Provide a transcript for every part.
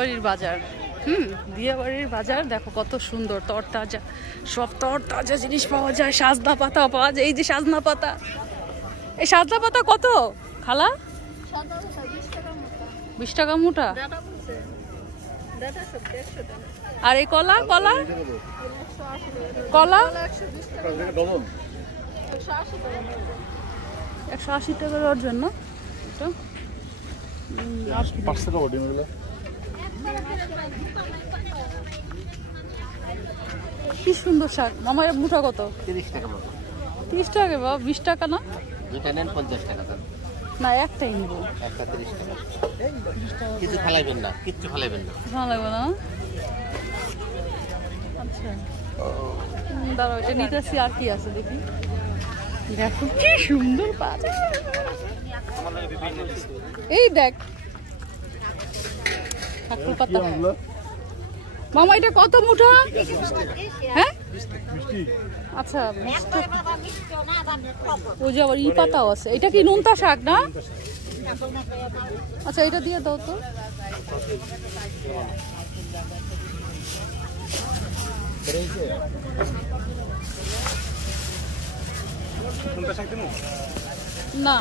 বাড়ির বাজার বিয়ে বাড়ির বাজার দেখো কত সুন্দর তরতাজা সব তরতাজা জিনিস পাওয়া যায় সাজনা পাতা পাওয়া যায় এই যে সাজনা পাতা এই সাজনা পাতা কত খালা 20 টাকা মোটা আর এই কলা কলা কলা 180 টাকা ডজন না কি সুন্দর শাক মামার মুঠা কত 30 টাকা 30 টাকা বাবা 20 টাকা না যেটা নেন 50 টাকা দাম না একটাই নিব একটা 30 টাকা কিছু ফেলাইবেন না কিচ্ছু ফেলাইবেন না ভালো লাগবে না আচ্ছা দাঁড়াও এটা নিতেছি আর কি আছে দেখি দেখো কি সুন্দর বাজার এই দেখ মামা এটা কত মুঠা হ্যাঁ আচ্ছা ওই যে আবার ই পাতাও আছে এটা কি নোনতা শাক না আচ্ছা এটা দিয়ে দাও তো না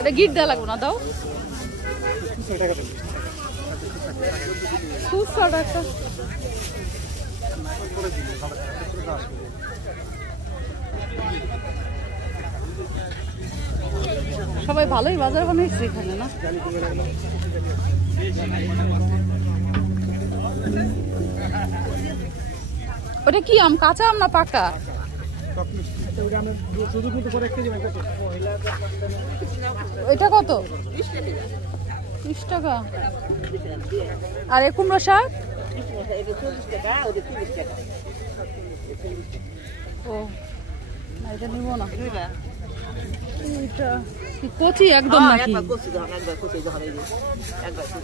এটা গিট দেওয়া লাগবে না দাও সবাই ভালোই বাজার বানাইছে এখানে না ওটা কি আম কাঁচা আম না পাকা এটা কত 30 টাকা আর এই কুমড়ো শাক ও এটা নিব না এটা কচি একদম নাকি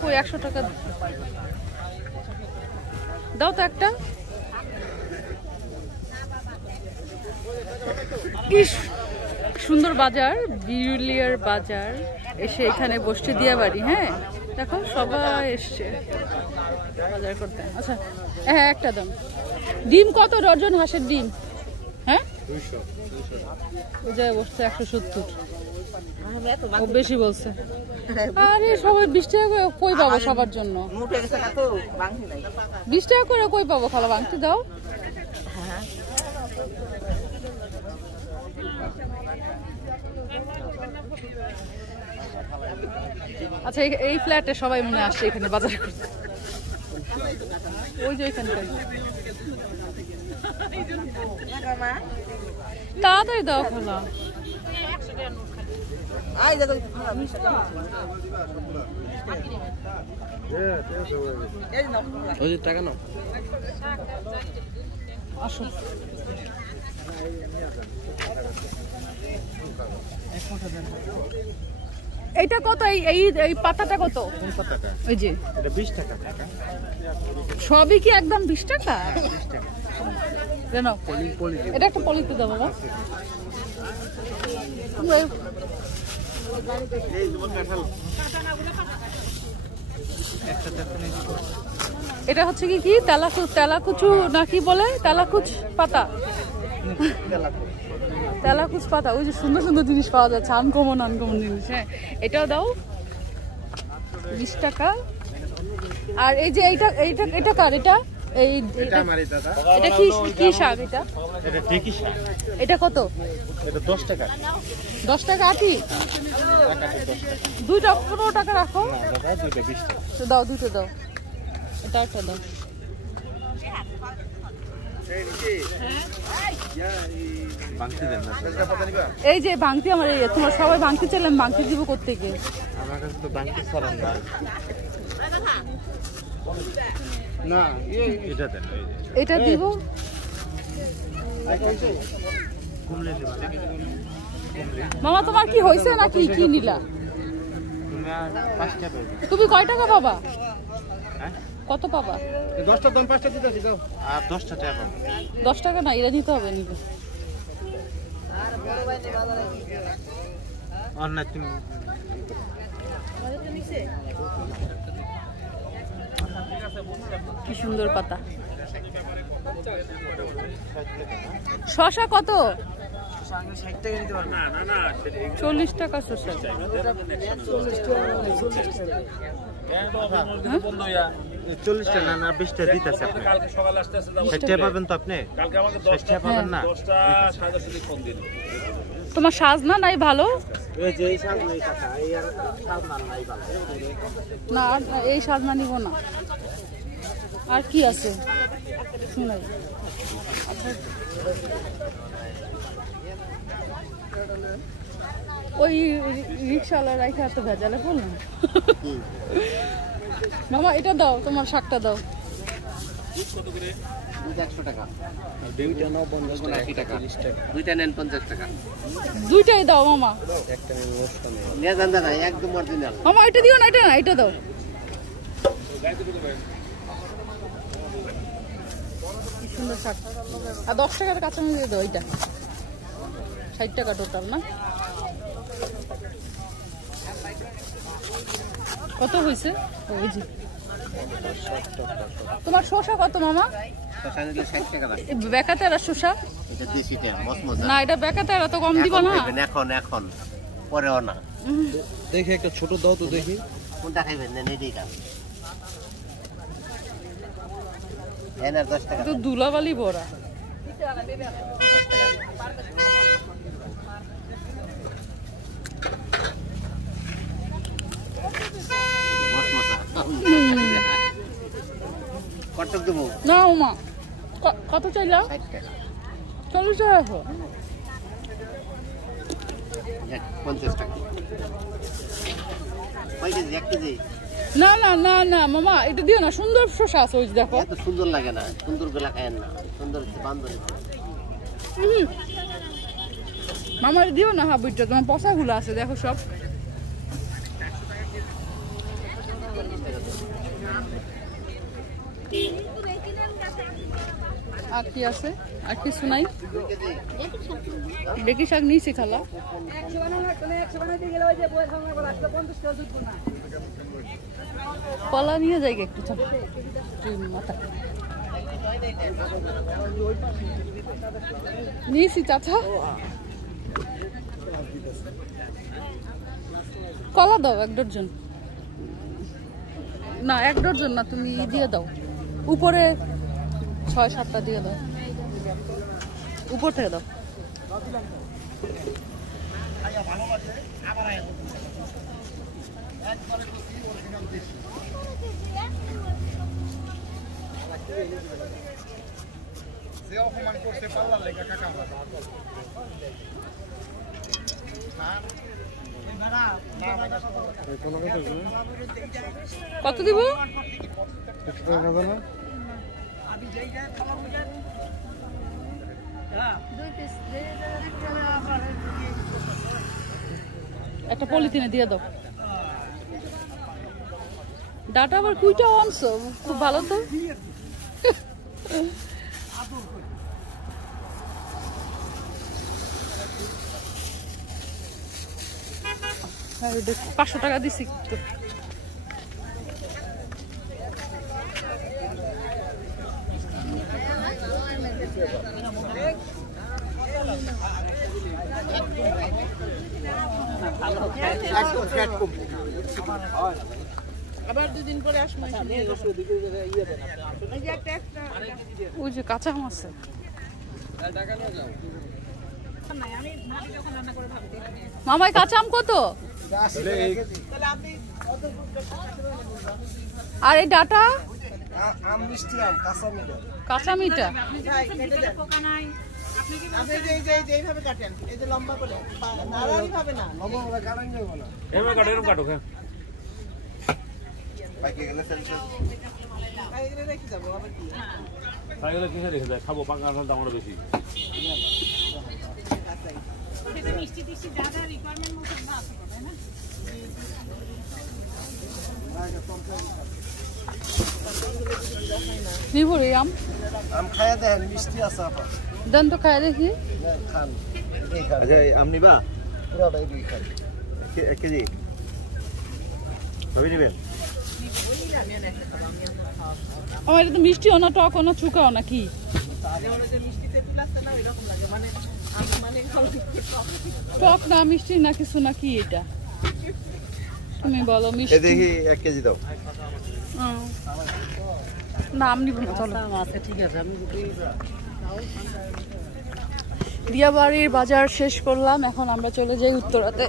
ওই 100 টাকা দাও তো একটা কি সুন্দর বাজার বিরুলিয়ার বাজার এসে এখানে বসছে দিয়া বাড়ি হ্যাঁ দেখো সবাই এসছে বাজার করতে আচ্ছা হ্যাঁ একটা দাম ডিম কত ডজন হাঁসের ডিম হ্যাঁ 200 ওই জায়গায় বসছে 170 ও বেশি বলছে আরে সবাই 20 টাকা করে কই পাবো সবার জন্য 20 টাকা করে কই পাবো খালা ভাঙতে দাও আচ্ছা এই ফ্ল্যাটে সবাই মনে আসছে এখানে বাজার করতে ওই যে এখানকার তাড়াতাড়ি দাও খালা টাকা নাও আসো এইটা কত এই পাতাটা কত ওই যে এটা 20 টাকা সবই কি একদম 20 টাকা কেন এটা একটা পলিতে দাও বাবা এটা হচ্ছে কি তেলাকুচু নাকি বলে তেলাকুচ পাতা তেলাকুচ পাতা ওই যে সুন্দর সুন্দর জিনিস পাওয়া যাচ্ছে আনকমন জিনিস হ্যাঁ এটাও দাও 20 টাকা আর এই যে এইটা কার এটা এটা কি শাক এটা ঠিকই শাক এটা কত এটা 10 টাকা 10 টাকা আটি দুইটা 15 টাকা রাখো দাদা দুইটা 20 টাকা তো দাও দুটো দাও এটা একটা দাও এই যে বাংতি আমার তোমার সবাই বাংতি চাইলাম বাংতি দিব কোত্থেকে আমার কাছে তো বাংতি ছাড়া না এটা দেন এটা দিব মামা তোমার কি হয়েছে নাকি কি নিলা তুমি কয় টাকা পাবা কত পাবা 10টার দাম 5টা দিতেছি দাও আর 10টা টাকা পাবো 10 টাকা না এটা নিতে হবে নিবে আর বড় ভাই নে বাজারে আর না তুমি কি সুন্দর পাতা। শশা কত? 40 টাকা শশা। 40 টাকা না 20 টাকা দিতেছে আপনি। কালকে সকালে আসতেছে 60 টাকা পাবেন তো আপনি? কালকে আমাকে 10 টাকা পাবেন না? 10টা 10:30 ফোন দিন। তোমার সাজনা নাই ভালো? এই যে এই সাজনা এই টাকা এই আর সাজনা নাই ভালো। না এই সাজনা নিব না। আর কি আছে শুনাই। ওই রিক্সাওয়ালা রাইখা তো ভেজালে বললাম। মামা এটা দাও, তোমার শাকটা দাও। 100 টাকা। দুইটা নাও 50 টাকা। দুইটা নেন 50 টাকা। দুইটাই দাও মামা। একটা নেন নষ্ট নেন। নিয়ে যান দাদা একদম অরিজিনাল। মামা এটা দিও না, এটা না, এটা দাও। সুন্দর শাক। আর 10 টাকার কাঁচামরিচ দিয়ে দাও এইটা। 60 টাকা টোটাল না? কত হয়েছে? ওই জি। তোমার শসা কত মামা? শসা নিলে 60 টাকা দাম। বেকাতেরা শসা? এটা দেশিটা মজমজা। না এটা বেকাতেরা তো কম দিবা না। এখন পরেও না। দেখি একটা ছোট দাও তো দেখি। কোনটা খাইবেন নেন এইটা। এনার 10 টাকা। তো দুলাবালি বড়া। কত দেবো? না ওমা কত চাইলা? 60 টাকা। 40 টাকা। 50 টাকা। কয় কেজি? 1 কেজি? না না না না মামা এটা দিও না, সুন্দর শসা আছে ওই যে দেখো। এত সুন্দর লাগে না, সুন্দর গুলা খায়েন না, সুন্দর হচ্ছে বান্দর। মামা এটা দিও না, হাবুইটা তোমার পচাগুলো আছে দেখো সব। আর কি আছে? আর কিছু নাই? বেকি শাক নিয়েছি খালা। কলা নিয়ে যাই একটু মাথা নিয়েছি চাচা। কলা দাও 1 ডজন। না 1 ডজন না, তুমি দিয়ে দাও উপরে 6-7টা দিয়ে দাও, উপর থেকে দাও। কত দিব? একটা পলিথিনে দিয়ে দাও। ডাটা আবার কুইটা আনছো, খুব ভালো তো। হ্যাঁ 500 টাকা দিছি তো। আবার 2 দিন পরে আসবো। ওই যে কাঁচা আম আছে। মামাই কাঁচা আম কত? আর এই ডাটা? আম মিষ্টি আম কাঁচা মিটা। এইভাবে কাটেন, এই যে লম্বা করে নাড়াই হবে না, লম্বা করে কাটেন যাবে না। এভাবে কাটো, এরকম কাটো। হ্যাঁ পাইকে গেলে সেন্সর পাইকে রেখে যাব। আবার কি পাইলে কিসে রেখে দেয়? খাবো, পাকা আনার দাম আরো বেশি। সেটা মিষ্টি টিষ্টি যা যা রিকোয়ারমেন্ট মতো সব আছে তাই না? নিবো রে আম। আম খায়া দেন, মিষ্টি আছে আপা। দেন তো খায় দেখি। খান এই খান। আচ্ছা আম নিবা? পুরোটাই দুই খান। 1 কেজি ভাবি নেবেন? আমার এটা তো মিষ্টিও না, টকও না, চুকাও না, কি টক না মিষ্টি না কিছু না, কি এটা তুমি বলো? মিষ্টি দেখি 1 কেজি দাও। না আমি নিব না, চলো। আচ্ছা ঠিক আছে, আমি দিয়াবাড়ির বাজার শেষ করলাম, এখন আমরা চলে যাই উত্তরাতে।